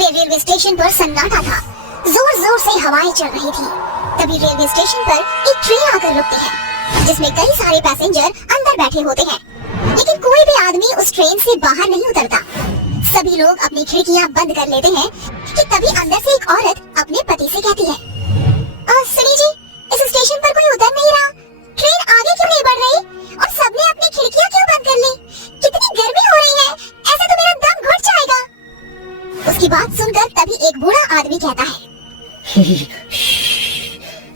पूरे railway station पर सन्नाटा था। जोर जोर से हवाएं चल रही थी। तभी रेलवे स्टेशन पर एक ट्रेन आकर रुकती है, जिसमें कई सारे पैसेंजर अंदर बैठे होते हैं, लेकिन कोई भी आदमी उस ट्रेन से बाहर नहीं उतरता। सभी लोग अपनी खिड़कियां बंद कर लेते हैं कि तभी अंदर से एक औरत अपने पति से कहती है, सुनिए जी, इस स्टेशन पर कोई उतर नहीं रहा, ट्रेन आगे क्यों नहीं बढ़ रही और सबने अपनी खिड़कियां क्यों बंद कर ली? कितनी गर्मी हो रही है, ऐसे तो मेरा दम घुट जाएगा। उसकी बात सुनकर तभी एक बूढ़ा आदमी कहता है,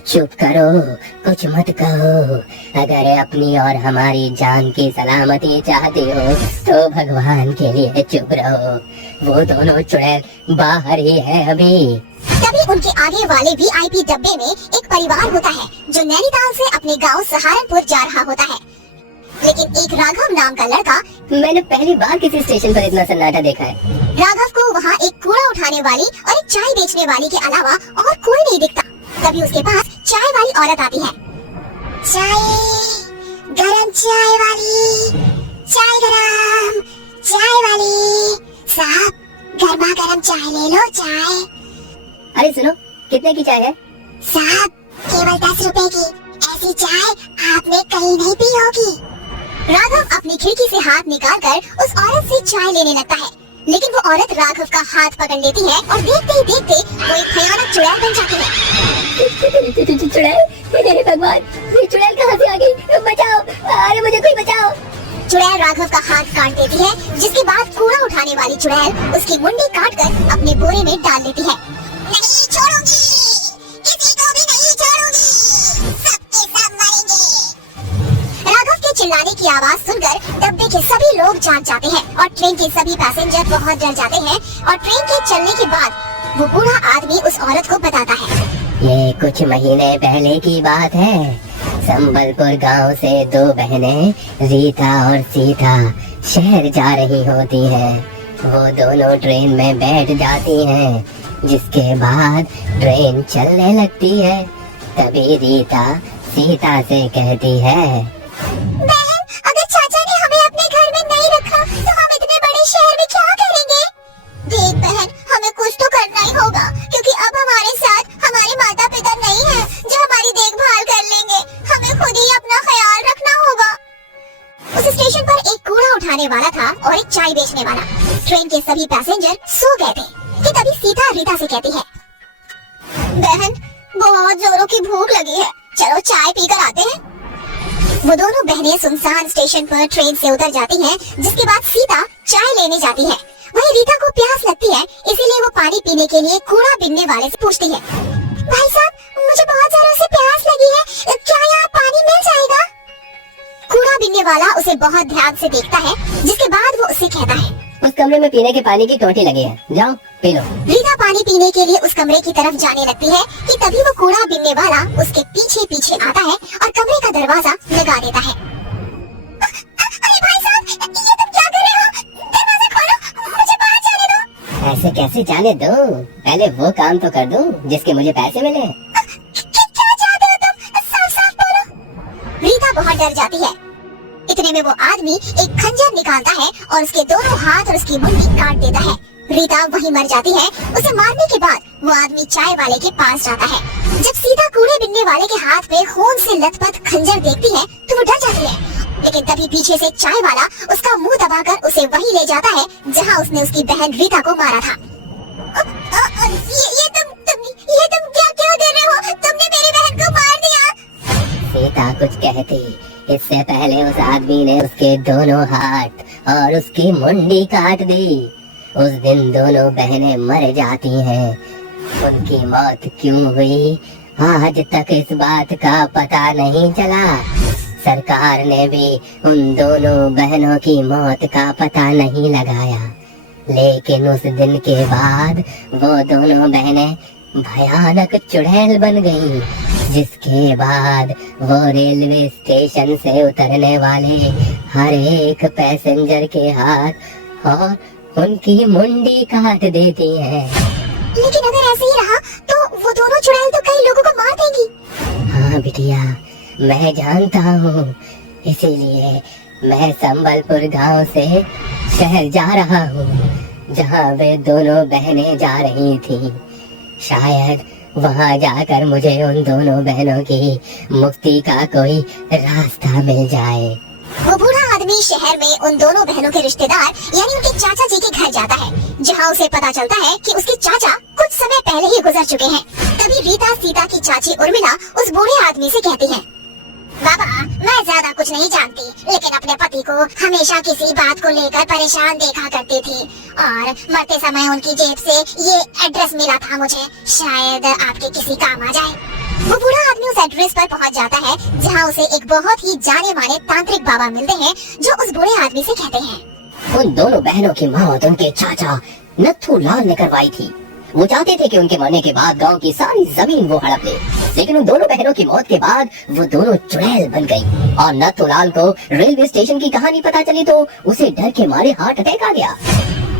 चुप करो, कुछ मत कहो। अगर अपनी और हमारी जान की सलामती चाहते हो तो भगवान के लिए चुप रहो। वो दोनों चुड़ैल बाहर ही है अभी। तभी उनके आगे वाले VIP डब्बे में एक परिवार होता है जो नैनीताल से अपने गांव सहारनपुर जा रहा होता है। लेकिन एक राघव नाम का लड़का, मैंने पहली बार किसी स्टेशन पर इतना सन्नाटा देखा है। राघव को वहाँ एक कूड़ा उठाने वाली और एक चाय बेचने वाली के अलावा और कोई नहीं दिखता। तभी उसके पास चाय वाली औरत आती है। चाय, गरम चाय वाली, चाय गरम, चाय वाली साहब, गर्मा गर्म चाय ले लो, चाय। अरे सुनो, कितने की चाय है? साहब, केवल 10 रुपए की। ऐसी चाय आपने कहीं नहीं पी होगी। राघव अपनी खिड़की से हाथ निकालकर उस औरत से चाय लेने लगता है, लेकिन वो औरत राघव का हाथ पकड़ लेती है और देखते ही देखते वो एक भयानक चुड़ैल बन जाती है। चुड़ैल? मेरे भगवान, ये चुड़ैल कहाँ से आ गई? बचाओ, अरे मुझे कोई बचाओ। चुड़ैल राघव का हाथ काट देती है, जिसके बाद कूड़ा उठाने वाली चुड़ैल उसकी मुंडी काटकर अपने बोरे में डाल देती है। नहीं छोड़ूंगी, किसी को भी नहीं छोड़ूंगी, सबके सब मरेंगे। राघव के चिल्लाने की आवाज सुनकर डब्बे के सभी लोग जाग जाते हैं और ट्रेन के सभी पैसेंजर बहुत डर जाते हैं। और ट्रेन के चलने के बाद वो बूढ़ा आदमी उस औरत को बताता है, ये कुछ महीने पहले की बात है। संबलपुर गांव से 2 बहनें रीता और सीता शहर जा रही होती हैं। वो दोनों ट्रेन में बैठ जाती हैं, जिसके बाद ट्रेन चलने लगती है। तभी रीता सीता से कहती है, बहन, अगर चाचा ने हमें अपने घर में नहीं रखा तो हम इतने बड़े शहर में क्या करेंगे? देख बहन, हमें कुछ तो करना ही होगा, क्योंकि अब हमारे साथ हमारे माता पिता नहीं है जो हमारी देखभाल कर लेंगे। हमें खुद ही अपना ख्याल रखना होगा। उस स्टेशन पर एक कूड़ा उठाने वाला था और एक चाय बेचने वाला। ट्रेन के सभी पैसेंजर सो गए थे कि तभी सीता रीता से कहती है, बहन, बहुत जोरों की भूख लगी है, चलो चाय पीकर आते हैं। वो दोनों बहनें सुनसान स्टेशन पर ट्रेन से उतर जाती हैं, जिसके बाद सीता चाय लेने जाती है। वहीं रीता को प्यास लगती है, इसीलिए वो पानी पीने के लिए कूड़ा बीनने वाले से पूछती है, भाई साहब, मुझे बहुत जोरों से प्यास लगी है, क्या यहाँ पानी मिल जाएगा? कूड़ा बीनने वाला उसे बहुत ध्यान से देखता है, जिसके बाद वो उससे कहता है, उस कमरे में पीने के पानी की टोटी लगी है, जाओ पी लो। रीता पानी पीने के लिए उस कमरे की तरफ जाने लगती है कि तभी वो कूड़ा बीनने वाला उसके पीछे पीछे आता है और कमरे का दरवाजा लगा देता है। अरे भाई साहब, ये तुम क्या कर रहे हो? दरवाजा खोलो, मुझे बाहर जाने दो। ऐसे कैसे जाने दो? पहले वो काम तो कर दूं जिसके मुझे पैसे मिले। क्या चाहते हो तुम? साफ साफ बोलो। रीता बहुत डर जाती है। इतने में वो आदमी एक खंजर निकालता है और उसके दोनों हाथ और उसकी मुंडी काट देता है। रीता वहीं मर जाती है। उसे मारने के बाद वो आदमी चाय वाले के पास जाता है। जब सीता कूड़े बिनने वाले के हाथ पे खून से लथपथ खंजर देखती है तो वो डर जाती है, लेकिन तभी पीछे से चाय वाला उसका मुंह दबाकर उसे वहीं ले जाता है जहां उसने उसकी बहन रीता को मारा था। ये तुम क्या कर रहे हो? तुमने मेरी बहन को मार दिया। सीता कुछ कहती इससे पहले उस आदमी ने उसके दोनों हाथ और उसकी मुंडी काट दी। उस दिन दोनों बहनें मर जाती हैं। उनकी मौत क्यों हुई आज तक इस बात का पता नहीं चला। सरकार ने भी उन दोनों बहनों की मौत का पता नहीं लगाया, लेकिन उस दिन के बाद वो दोनों बहनें भयानक चुड़ैल बन गईं, जिसके बाद वो रेलवे स्टेशन से उतरने वाले हर एक पैसेंजर के हाथ और उनकी मुंडी काट देती हैं। लेकिन अगर ऐसे ही रहा तो वो दोनों चुड़ैल तो कई लोगों को मार देंगी। हाँ बिटिया, मैं जानता हूँ, इसीलिए मैं संबलपुर गांव से शहर जा रहा हूँ। जहाँ वे दोनों बहनें जा रही थीं। शायद वहाँ जाकर मुझे उन दोनों बहनों की मुक्ति का कोई रास्ता मिल जाए। वो बूढ़ा आदमी शहर में उन दोनों बहनों के रिश्तेदार यानी उनके चाचा जी के घर जाता है, जहाँ उसे पता चलता है कि उसके चाचा कुछ समय पहले ही गुजर चुके हैं। तभी रीता सीता की चाची उर्मिला उस बूढ़े आदमी से कहती है, बाबा मैं ज्यादा कुछ नहीं जानती, लेकिन अपने पति को हमेशा किसी बात को लेकर परेशान देखा करती थी और मरते समय उनकी जेब से ये एड्रेस मिला था मुझे, शायद आपके किसी काम आ जाए। वो बूढ़ा आदमी उस एड्रेस पर पहुंच जाता है, जहां उसे एक बहुत ही जाने माने तांत्रिक बाबा मिलते हैं, जो उस बूढ़े आदमी से कहते हैं, उन दोनों बहनों की मौत उनके चाचा नथु लाल ने करवाई थी। वो चाहते थे कि उनके मरने के बाद गांव की सारी जमीन वो हड़प ले, लेकिन उन दोनों बहनों की मौत के बाद वो दोनों चुड़ैल बन गई और नथुलाल को रेलवे स्टेशन की कहानी पता चली तो उसे डर के मारे हार्ट अटैक आ गया।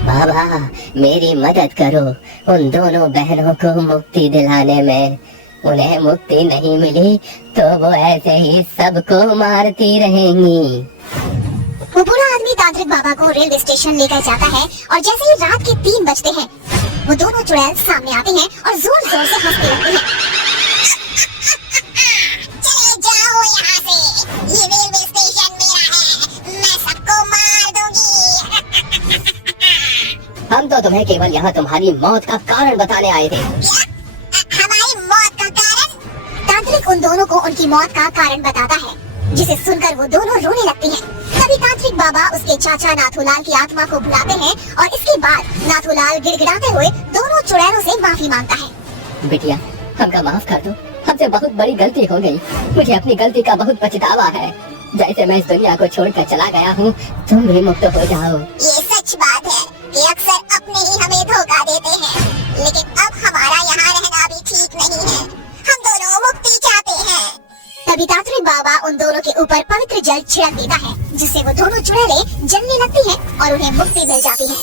बाबा मेरी मदद करो, उन दोनों बहनों को मुक्ति दिलाने में। उन्हें मुक्ति नहीं मिली तो वो ऐसे ही सबको मारती रहेंगी। वो बूढ़ा आदमी तांत्रिक बाबा को रेलवे स्टेशन लेकर जाता है और जैसे ही रात के 3 बजते हैं, वो दोनों चुड़ैल सामने आते हैं और जोर जोर से हंसते लगते हैं। चले जाओ यहाँ से, ये रेलवे स्टेशन मेरा है, मैं सबको मार दूंगी। हम तो तुम्हें केवल यहाँ तुम्हारी मौत का कारण बताने आए थे। हमारी मौत का कारण? तांत्रिक उन दोनों को उनकी मौत का कारण बताता है, जिसे सुनकर वो दोनों रोने लगती हैं। तभी तांत्रिक बाबा उसके चाचा नाथूलाल की आत्मा को बुलाते हैं और इसके बाद नाथूलाल गिड़गिड़ाते हुए दोनों चुड़ैलों से माफी मांगता है। बिटिया हमका माफ कर दो, हमसे बहुत बड़ी गलती हो गई। मुझे अपनी गलती का बहुत पछतावा है। जैसे मैं इस दुनिया को छोड़कर चला गया हूँ, तुम भी मुक्त हो जाओ। ये सच बात है कि अक्सर अपने ही हमें धोखा देते हैं, लेकिन अब हमारा यहाँ रहना भी ठीक नहीं है। हम दोनों मुक्ति चाहते हैं। तभी तांत्रिक बाबा उन दोनों के ऊपर पवित्र जल छिड़क देता है, जिससे वो दोनों चुड़ैलें जलने लगती हैं और उन्हें मुक्ति मिल जाती है।